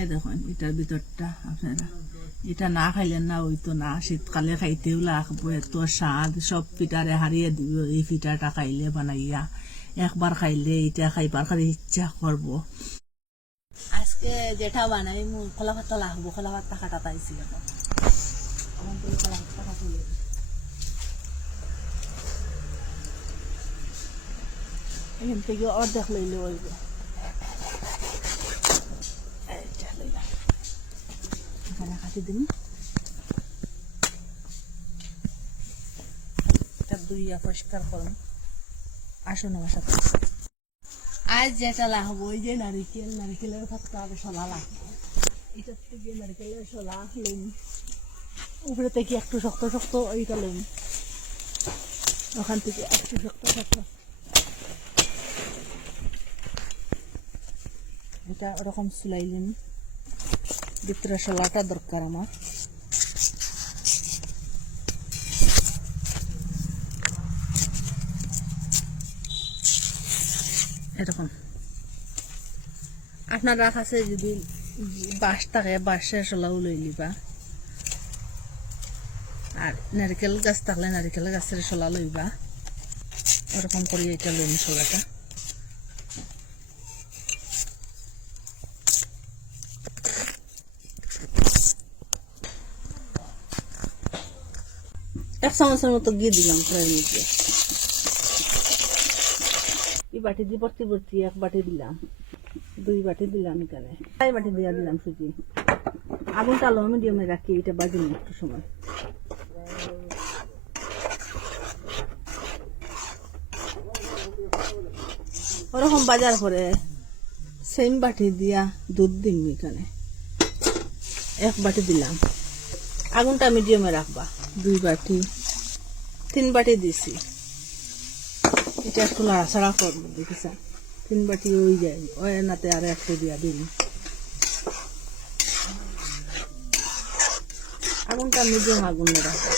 এই দেখুন এটার ভিতরটা আপনারা এটা না খাইলেন না ওই তো না, শীতকালে খাইতেও লাগবো, এত স্বাদ, সব পিঠারে হারিয়ে দিব এই পিঠাটা খাইলে বানাইয়া, একবার খাইলে এটা খাইবার খালি ইচ্ছা করবো। আজকে যেটা বানাই কলা ভাতটা লাগবো, কলা ভাতটা কাটা পাইছিল এখান থেকে অর্ধেক লইলে হইব। এখানে কাটি দিন, দুইয়া পরিষ্কার করুন। আসুন আমার সাথে। আজ যেটা লাগবো ওই যে নারিকেল, নারিকেলের ভাতটা আগে শোলা লাগবে। এটার থেকে নারিকেলের শোলা লইন, উপরে থেকে একটু শক্ত শক্ত ওইটা লইন, ওখান থেকে একটু শক্ত শক্ত এটা ওরকম চুলাইলেন। ভিতরে শোলাটা দরকার আমার। এরকম আপনার কাছে যদি বাঁশ থাকে বাঁশের শোলাও লই লিবা, আর নারিকেল গাছ থাকলে নারিকেল গাছের শোলা লইবা। ওরকম করে এটা লইন শোলাটা। এক চামচের মতো ঘি দিলাম প্রায় মধ্যে। এই বাটি দিয়ে ভর্তি ভর্তি এক বাটি দিলাম, দুই বাটি দিলাম, এখানে 4 বাটি দিয়ে দিলাম সুজি। আগুনটা লো মিডিয়ামে রাখি, এটা বাজিনি একটু সময়। ওরকম বাজার করে সেম বাটি দিয়া দুধ দিন, এখানে 1 বাটি দিলাম। আগুনটা মিডিয়ামে রাখবা। 2 বাটি 3 বাটি দিছি, এটা একটু লাড়াছাড়া করবো দেখেছ। 3 বাটি ওই যায় ওই নাতে আর একটু দিয়া দিন। আগুনটা মিডিয়াম আগুনে রাখবো।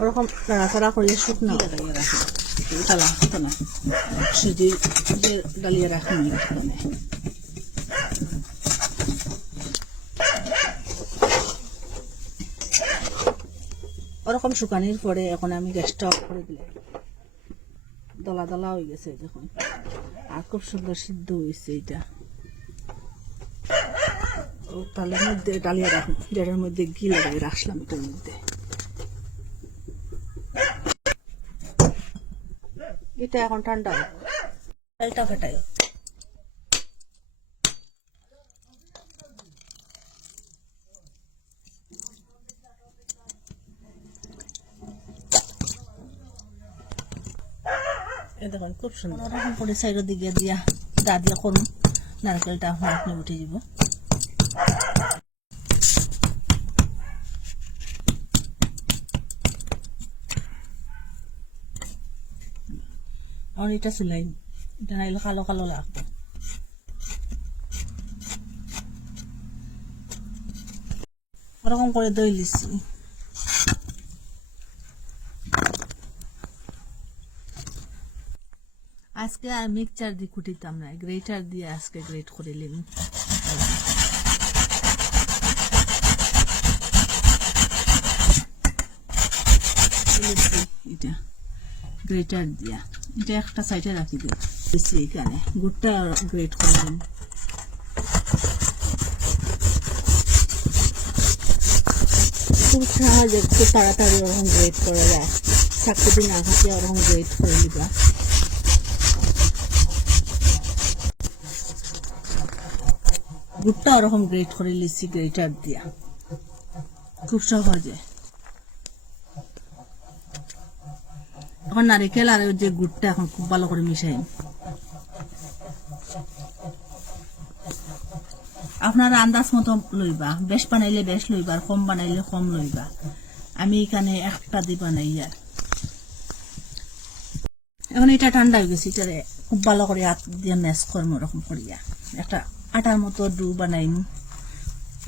ওরকম লাড়াছাড়া করলে শুকনো ডালিয়ে রাখবো। এটা লাগতো না, সুজি যে ডালিয়ে রাখুন এখানে। ওরকম শুকানির পরে এখন আমি গ্যাসটা অফ করে দিলাম। দলা দলা হয়ে গেছে দেখুন, আর খুব সুন্দর সিদ্ধ হয়েছে এটা। ও তালের মধ্যে ডালিয়ে রাখুন, যেটার মধ্যে ঘি লাগিয়ে রাখলাম এটার মধ্যে। এটা এখন ঠান্ডা হোক, তেলটা ফাটাই। দেখুন খুব সুন্দর ওরকম করে সাইডের দিকে দিয়া দা দিয়া করুন, নারকেলটা আপনি উঠে যাব। আর এটা চুলাই, এটা নাইলে কালো কালো লাগবে। ওরকম করে দই লিচ্ছি। আজকে আর মিক্সচার দিয়ে কুটিতাম না, গ্রেটার দিয়ে আজকে গ্রেট করে নিলাম। এটা গ্রেটার দিয়া এটা একটা সাইডে রাখি দিই। এখানে গুড়টা গ্রেট করে নিলাম। খুব সহজে একটু তাড়াতাড়ি ওরকম গ্রেট করা যায়, চাকরি না খাতে ওরকম গ্রেট করে নিবা। গুড়টা ওরকম গ্রেট করে লিচ্ছি গ্রেটার দিয়া, খুব সহজে। এখন নারিকেল আর যে গুড়টা এখন খুব ভালো করে মিশাই। আপনারা আন্দাজ মতো লইবা, বেশ বানাইলে বেশ লইবা, আর কম বানাইলে কম লইবা। আমি এখানে একটা দিয়ে বানাই। আর এখন এটা ঠান্ডা হয়ে গেছে, এটা খুব ভালো করে হাত দিয়ে ম্যাশ করবো। ওরকম করিয়া একটা আটার মতো ডু বানাইম,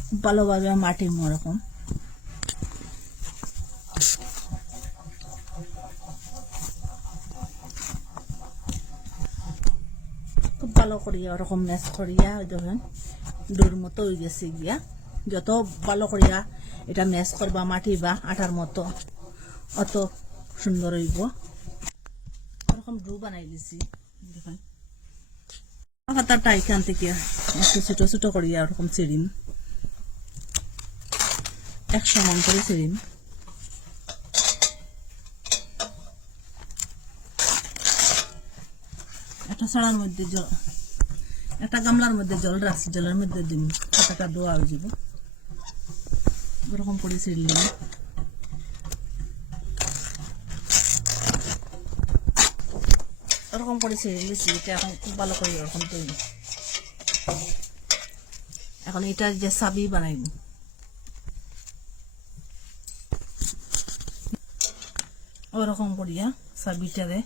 খুব ভালোভাবে মাটিম। ওরকম খুব ভালো করিয়া ওরকম ম্যাশ করিয়া দেখেন ডোর মতো হয়ে গেছে গিয়া। যত ভালো করিয়া এটা ম্যাশ করবা মাটি বা আটার মতো অত সুন্দর হইব। ওরকম ডো বানাই লিছি দেখেন। পাতাটা এখান থেকে একটু ছোট ছোট করিয়া ওরকম ছিড়িম, 100 মান করে ছিড়িম। একটা ছাড়ার মধ্যে একটা গামলার মধ্যে জল রাখছি, জলের মধ্যে দিন পাতাটা দোয়া হয়ে যাব। ওরকম করে ছিড়লিম। ওরকম করে ছিঁড়ে নিয়েছি। এটা এখন খুব ভালো করে ওরকম তৈরি। এখন এটার যে চাবি বানাইব, ওরকম করিয়া চাবিটারে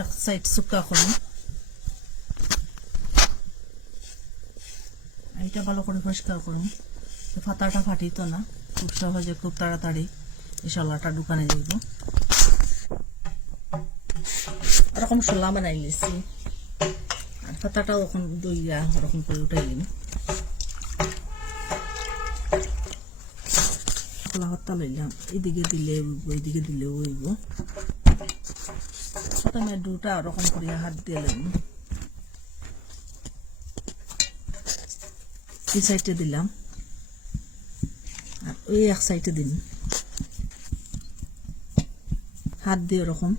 এক সাইড চুকা করুন। এটা ভালো করে পরিষ্কার করুন, পাতাটা ফাটিত না, খুব সহজে খুব তাড়াতাড়ি এই শলাটা ঢুকানো যাইব। ওরকম শোলা বানাই লিছি আর পাতাটাও এখন দইয়া ওরকম করে উঠাই দিন। খোলা পাতা লইলাম, এদিকে দিলে উইব এইদিকে দিলে উইব। প্রথমে দুটা ওরকম করিয়া হাত দিয়ে লইব, এই সাইডে দিলাম আর ওই এক সাইডে দিন। হাত দিয়ে ওরকম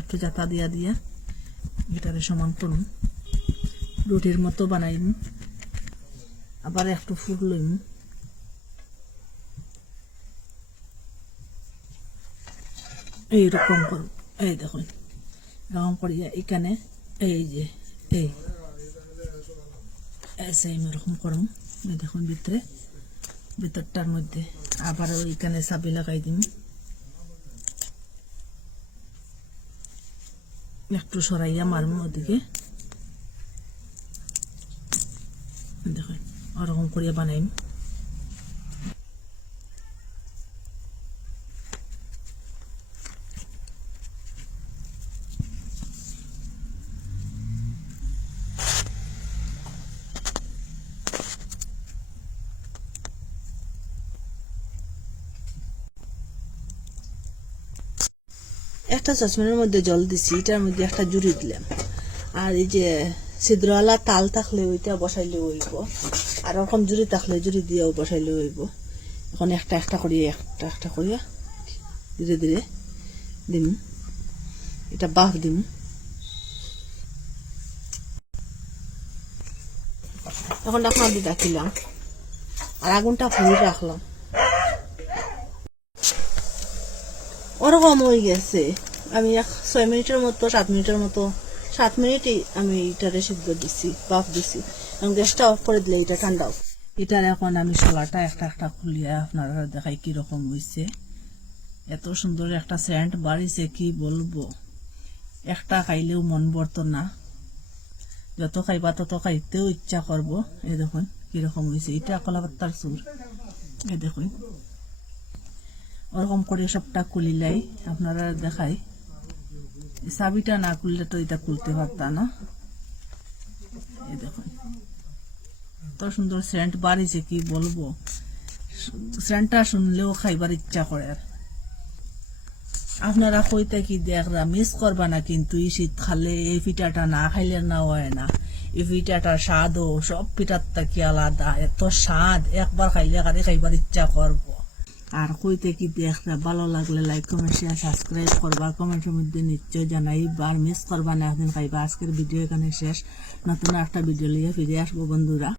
একটু জাতা দিয়া দিয়া এটারে সমান করুন, রুটির মতো বানাইম। আবার একটু ফুল লইম, এইরকম করুন। এই দেখুন এরকম করিয়া এখানে এই যে এই সেম এরকম করুন। এই দেখুন ভিতরটার মধ্যে আবার ওইখানে চাবি লাগাই দিম। একটু সরাইয়া মারমু ওদিকে। দেখুন ওরকম করিয়া বানাইম। একটা সসপ্যানের মধ্যে জল দিছি, এটার মধ্যে একটা জুড়ি দিলাম। আর এই যে ছিদ্রওয়ালা তাল থাকলে ওইটা বসাইলে হইব, আর ওরকম জুড়ি থাকলে জুড়ি দিয়েও বসাইলে হইব। এখন একটা একটা করিয়া ধীরে ধীরে দিম, এটা বাফ দিম। এখন ঢাকনা দিয়ে রাখিলাম আর আগুনটা ফুল রাখলাম। ওরকম হয়ে গেছে। আমি 6 মিনিটের মতো 7 মিনিটের মতো 7 মিনিটই আমি এটারে সিদ্ধ দিছি, বাফ দিছি। এবং গ্যাসটা অফ করে দিলে এটা ঠান্ডাও। এটার এখন আমি শোলাটা একটা একটা খুলিয়া আপনারা দেখাই কিরকম হয়েছে। এত সুন্দর একটা সেন্ট বাড়িছে কি বলবো, একটা খাইলেও মন ভরত না, যত খাইবা তত খাইতেও ইচ্ছা করবো। এই দেখুন কিরকম হয়েছে। এটা কলাপাতার চুর, এই দেখুন ওরকম করে সবটা খুলিলাই আপনারা দেখাই। চাবিটা না খুললে তো এটা খুলতে পারতা না। এই দেখুন এত সুন্দর সেন্ট বাড়িছে কি বলবো, সেন্টটা শুনলেও খাইবার ইচ্ছা করে। আপনারা কইতে কি দেখরা মিস করবা না, কিন্তু এই শীতকালে এই পিঠাটা না খাইলে না হয় না। এই পিঠাটার স্বাদও সব পিঠার থেকে আলাদা, এত স্বাদ, একবার খাইলে খাইবার ইচ্ছা করবো। আর কইতে কি দেখরা ভালো লাগলে লাইক কমেন্ট শেয়ার সাবস্ক্রাইব করবা, কমেন্টের মধ্যে নিশ্চয় জানাইবা, আর মিস করবা না, একদিন খাইবা। আজকের ভিডিও এখানে শেষ, নতুন একটা ভিডিও নিয়ে ফিরে আসবো বন্ধুরা।